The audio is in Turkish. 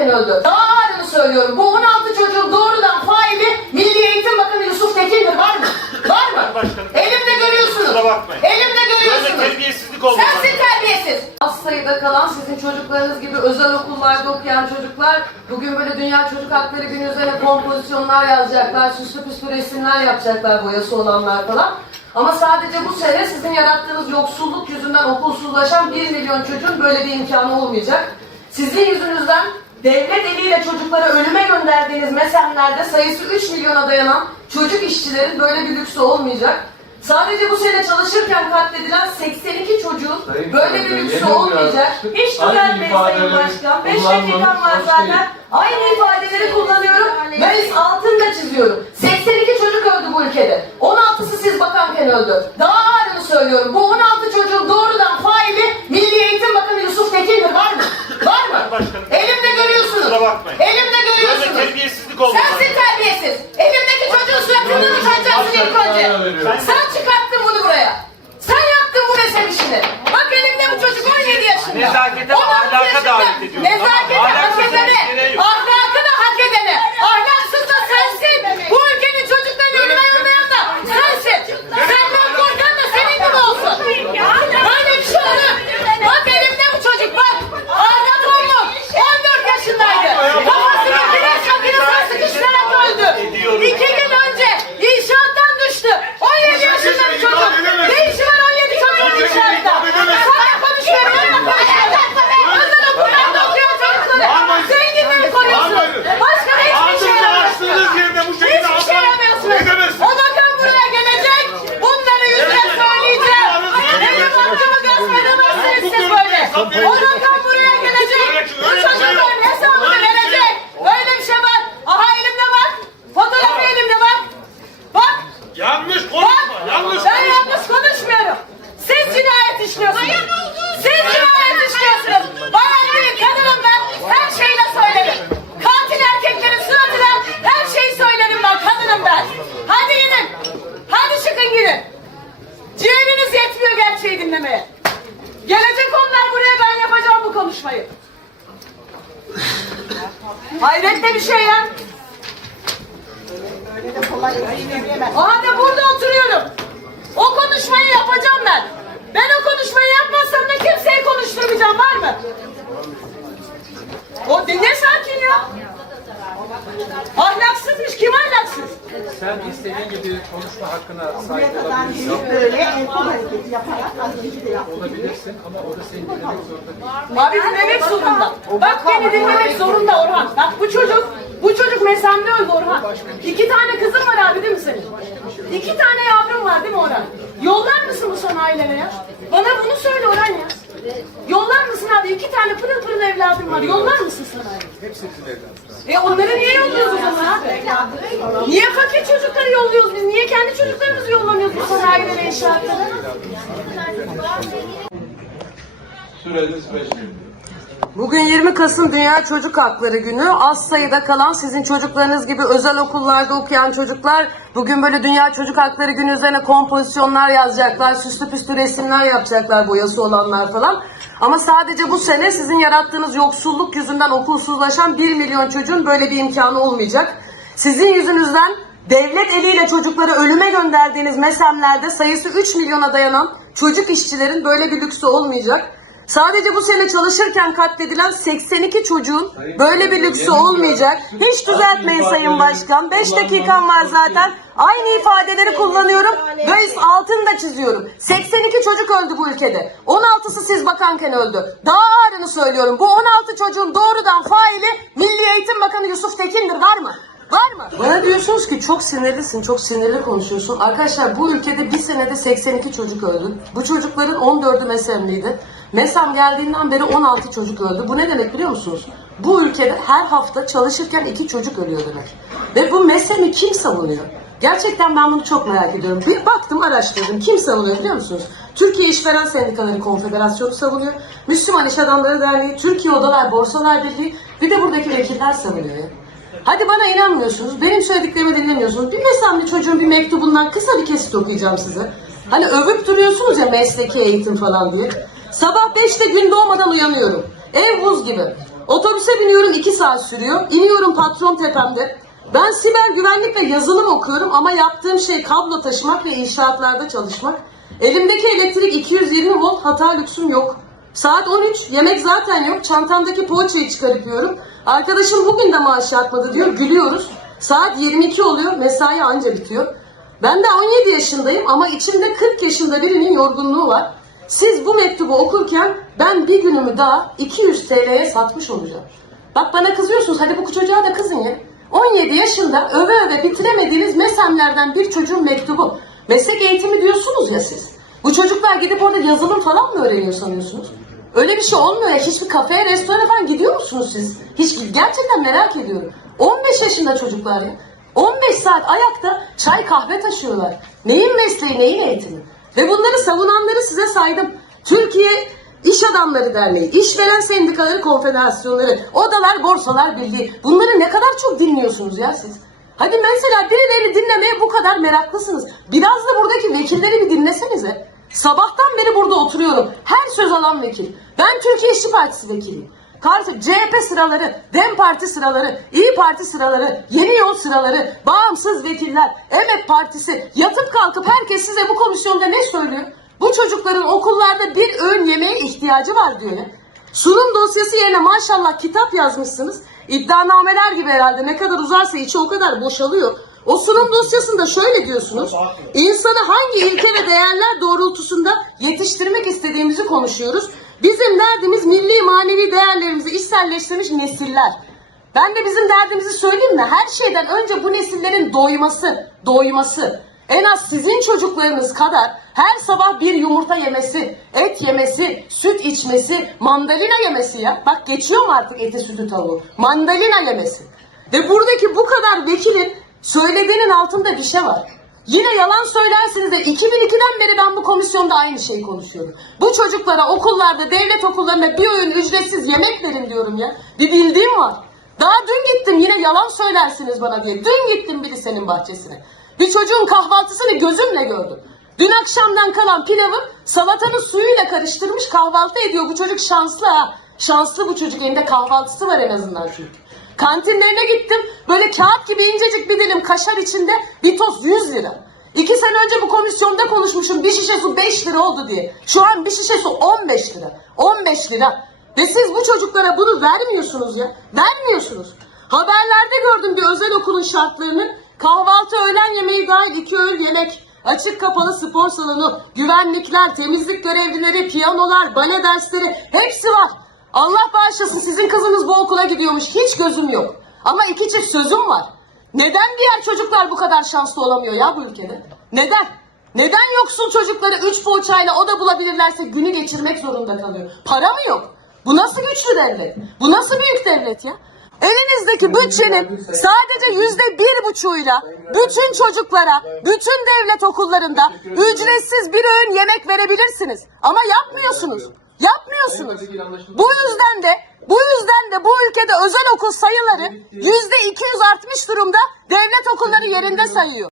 bakanken öldü. Daha ağırını söylüyorum. Bu 16 çocuğun doğrudan faili Milli Eğitim Bakanı Yusuf Tekin'dir. Var mı? Var mı? Başkanım. Elimde görüyorsunuz. Kusura bakmayın. Elimde görüyorsunuz. Böyle terbiyesizlik olmaz. Sensin terbiyesiz. Az sayıda kalan sizin çocuklarınız gibi özel okullarda okuyan çocuklar bugün böyle Dünya Çocuk Hakları Günü üzerine kompozisyonlar yazacaklar, süslü püslü resimler yapacaklar boyası olanlar falan. Ama sadece bu sene sizin yarattığınız yoksulluk yüzünden okulsuzlaşan 1 milyon çocuğun böyle bir imkanı olmayacak. Sizin yüzünüzden devlet eliyle çocukları ölüme gönderdiğiniz mesenlerde sayısı 3 milyona dayanan çocuk işçilerin böyle bir lüksü olmayacak. Sadece bu sene çalışırken katledilen 82 çocuğun Sayın böyle bir lüksü olmayacak. Hiç düzeltmeyin Sayın Başkan. 5 kullanmanız dakikam var zaten. Aynı ifadeleri kullanıyorum. Ben altında çiziyorum. 82 çocuk öldü bu ülkede. 16'sı siz bakanken öldü. Daha ağırını söylüyorum. Bu 16 çocuğun doğrudan faili Milli Eğitim Bakanı Yusuf Tekin'dir. Var mı? Var mı? Başkanım. Kusura bakmayın. Elimde Böyle görüyorsunuz. terbiyesizlik olmaz. Sensin terbiyesiz. Elimdeki çocuğun suratını tutacaksın ilk önce. Sen çıkarttın bunu buraya. Sen yaptın bu resim işini. Bak elimde bu çocuk 17 yaşında. Nezakete ve 16 ahlaka yaşında. davet ediyorum. Nezakete Tamam, hak ahlaksızlık edene. gereği yok. Ahlakı da hak edene. Ahlaksız da sensin. Bu ülkenin çocuklarını ölüme yollayan da sensin. Senden korkan da senin gibi olsun. Böyle bir şey olur. Bak elimde bu çocuk bak. Ahlak olmuş. 14 yaşındaydı. Kafasına güneş makinesine sıkıştırarak öldü. İki gün önce inşaattan düştü. 17 yaşında bir çocuk. Ne işi var 17 çocuğun inşaatta? Sana konuşuyorum. Onunla konuşuyorum. Özel okullarda okuyan çocukları. Zenginleri koruyorsunuz. Başka da hiçbir şey Ağzınızı yaramıyorsunuz. açtığınız yerde bu şekilde Hiçbir şey yaramıyorsunuz. Edemezsiniz. O bakan buraya gelecek. Bunları yüzüne söyleyeceğim. Benim hakkımı gasp edemezsiniz siz böyle. O bakan buraya gelecek. Bu çocukların hesabını verecek. Böyle bir şey var. Aha elimde bak. Fotoğrafı elimde bak. Bak. Yanlış Ben yanlış konuşmuyorum. Siz cinayet işliyorsunuz. Siz cinayet işliyorsunuz. Bayan değil kadınım ben. Her şeyle söylerim. Katil erkeklerin suratına her şeyi söylerim ben. Kadınım ben. Hadi gidin. Hadi çıkın gidin. Ciğeriniz yetmiyor gerçeği dinlemeye. Gelecek onlar buraya ben yapacağım bu konuşmayı. Hayret de bir şey ya. O halde burada oturuyorum. O konuşmayı yapacağım ben. Ben o konuşmayı yapmazsam da kimseyi konuşturmayacağım var mı? O dinle sakin ya. Ahlaksızmış. Kim ahlaksız? Sen istediğin gibi konuşma hakkına sahip olabilirsin. böyle el kol hareketi yaparak az önce de yaptım. olabilirsin ama o da seni dinlemek zorunda değil. Abi dinlemek zorunda. Bak beni dinlemek zorunda Orhan. Bak bu çocuk, bu çocuk mesemde öldü Orhan. İki tane kızın var abi değil mi senin? İki tane yavrun var değil mi Orhan? Yollar mısın bu sana ailene ya? Bana bunu söyle Orhan ya. Yollar mısın abi? İki tane pırıl pırıl evladım var. Yollar mısın? Hepsi bizim evlatlar. E onları niye yolluyoruz o zaman? Niye fakir çocukları yolluyoruz biz? Niye kendi çocuklarımızı yollamıyoruz bu sanayilere inşaatlara? Süreniz 5 gün. Bugün 20 Kasım Dünya Çocuk Hakları Günü. Az sayıda kalan sizin çocuklarınız gibi özel okullarda okuyan çocuklar bugün böyle Dünya Çocuk Hakları Günü üzerine kompozisyonlar yazacaklar, süslü püslü resimler yapacaklar boyası olanlar falan. Ama sadece bu sene sizin yarattığınız yoksulluk yüzünden okulsuzlaşan 1 milyon çocuğun böyle bir imkanı olmayacak. Sizin yüzünüzden devlet eliyle çocukları ölüme gönderdiğiniz mesemlerde sayısı 3 milyona dayanan çocuk işçilerin böyle bir lüksü olmayacak. Sadece bu sene çalışırken katledilen 82 çocuğun böyle bir lüksü olmayacak. Hiç düzeltmeyin Sayın Başkan. 5 dakikam var zaten. Aynı ifadeleri kullanıyorum ve altını da çiziyorum. 82 çocuk öldü bu ülkede. 16'sı siz bakanken öldü. Daha ağırını söylüyorum. Bu 16 çocuğun doğrudan faili Milli Eğitim Bakanı Yusuf Tekin'dir. Var mı? Var mı? Bana diyorsunuz ki çok sinirlisin, çok sinirli konuşuyorsun. Arkadaşlar bu ülkede bir senede 82 çocuk öldü. Bu çocukların 14'ü mesemliydi. Mesem geldiğinden beri 16 çocuk öldü. Bu ne demek biliyor musunuz? Bu ülkede her hafta çalışırken iki çocuk ölüyor demek. Ve bu mesemi kim savunuyor? Gerçekten ben bunu çok merak ediyorum. Bir baktım araştırdım. Kim savunuyor biliyor musunuz? Türkiye İşveren Sendikaları Konfederasyonu savunuyor. Müslüman İş Adamları Derneği, Türkiye Odalar Borsalar Birliği bir de buradaki vekiller savunuyor. Hadi bana inanmıyorsunuz. Benim söylediklerimi dinlemiyorsunuz. Bir mesamlı çocuğun bir mektubundan kısa bir kesit okuyacağım size. Hani övüp duruyorsunuz ya mesleki eğitim falan diye. Sabah 5'te gün doğmadan uyanıyorum. Ev buz gibi. Otobüse biniyorum 2 saat sürüyor. İniyorum patron tepemde. Ben siber güvenlik ve yazılım okuyorum ama yaptığım şey kablo taşımak ve inşaatlarda çalışmak. Elimdeki elektrik 220 volt hata lüksüm yok. Saat 13 yemek zaten yok. Çantamdaki poğaçayı çıkarıp yiyorum. Arkadaşım bugün de maaş yatmadı diyor. Gülüyoruz. Saat 22 oluyor. Mesai anca bitiyor. Ben de 17 yaşındayım ama içimde 40 yaşında birinin yorgunluğu var. Siz bu mektubu okurken ben bir günümü daha 200 TL'ye satmış olacağım. Bak bana kızıyorsunuz hadi bu çocuğa da kızın ya. 17 yaşında öve öve bitiremediğiniz mesemlerden bir çocuğun mektubu. Meslek eğitimi diyorsunuz ya siz. Bu çocuklar gidip orada yazılım falan mı öğreniyor sanıyorsunuz? Öyle bir şey olmuyor ya. Hiçbir kafeye, restorana falan gidiyor musunuz siz? Hiç gerçekten merak ediyorum. 15 yaşında çocuklar ya. 15 saat ayakta çay kahve taşıyorlar. Neyin mesleği, neyin eğitimi? Ve bunları savunanları size saydım. Türkiye İş Adamları Derneği, İşveren Sendikaları Konfederasyonları, Odalar Borsalar Birliği. Bunları ne kadar çok dinliyorsunuz ya siz. Hadi mesela birileri dinlemeye bu kadar meraklısınız. Biraz da buradaki vekilleri bir dinlesenize. Sabahtan beri burada oturuyorum. Her söz alan vekil. Ben Türkiye İşçi Partisi vekiliyim. CHP sıraları, DEM Parti sıraları, İyi Parti sıraları, Yeni Yol sıraları, bağımsız vekiller, Emek Partisi yatıp kalkıp herkes size bu komisyonda ne söylüyor? Bu çocukların okullarda bir öğün yemeğe ihtiyacı var diyor. Sunum dosyası yerine maşallah kitap yazmışsınız. İddianameler gibi herhalde ne kadar uzarsa içi o kadar boşalıyor. O sunum dosyasında şöyle diyorsunuz. İnsanı hangi ilke ve değerler doğrultusunda yetiştirmek istediğimizi konuşuyoruz. Bizim derdimiz milli manevi değerlerimizi içselleştirmiş nesiller. Ben de bizim derdimizi söyleyeyim mi? Her şeyden önce bu nesillerin doyması, doyması. En az sizin çocuklarınız kadar her sabah bir yumurta yemesi, et yemesi, süt içmesi, mandalina yemesi ya. Bak geçiyor mu artık eti, sütü, tavuğu? Mandalina yemesi. Ve buradaki bu kadar vekilin söylediğinin altında bir şey var. Yine yalan söylersiniz de 2002'den beri ben bu komisyonda aynı şeyi konuşuyorum. Bu çocuklara okullarda, devlet okullarında bir öğün ücretsiz yemek verin diyorum ya. Bir bildiğim var. Daha dün gittim yine yalan söylersiniz bana diye. Dün gittim bir senin bahçesine. Bir çocuğun kahvaltısını gözümle gördüm. Dün akşamdan kalan pilavı salatanın suyuyla karıştırmış kahvaltı ediyor. Bu çocuk şanslı ha. Şanslı bu çocuk elinde kahvaltısı var en azından çünkü. Kantinlerine gittim. Böyle kağıt gibi incecik bir dilim kaşar içinde bir toz 100 lira. İki sene önce bu komisyonda konuşmuşum bir şişe su 5 lira oldu diye. Şu an bir şişe su 15 lira. 15 lira. Ve siz bu çocuklara bunu vermiyorsunuz ya. Vermiyorsunuz. Haberlerde gördüm bir özel okulun şartlarını. Kahvaltı, öğlen yemeği dahil iki öğün yemek. Açık kapalı spor salonu, güvenlikler, temizlik görevlileri, piyanolar, bale dersleri hepsi var. Allah bağışlasın sizin kızınız bu okula gidiyormuş. Hiç gözüm yok. Ama iki çift sözüm var. Neden diğer çocuklar bu kadar şanslı olamıyor ya bu ülkede? Neden? Neden yoksul çocukları üç poğaçayla o da bulabilirlerse günü geçirmek zorunda kalıyor? Para mı yok? Bu nasıl güçlü devlet? Bu nasıl büyük devlet ya? Elinizdeki bütçenin sadece yüzde bir buçuğuyla bütün çocuklara, bütün devlet okullarında ücretsiz bir öğün yemek verebilirsiniz. Ama yapmıyorsunuz. Yapmıyorsunuz. Bu yüzden de bu yüzden de bu ülkede özel okul sayıları yüzde 200 artmış durumda devlet okulları yerinde sayıyor.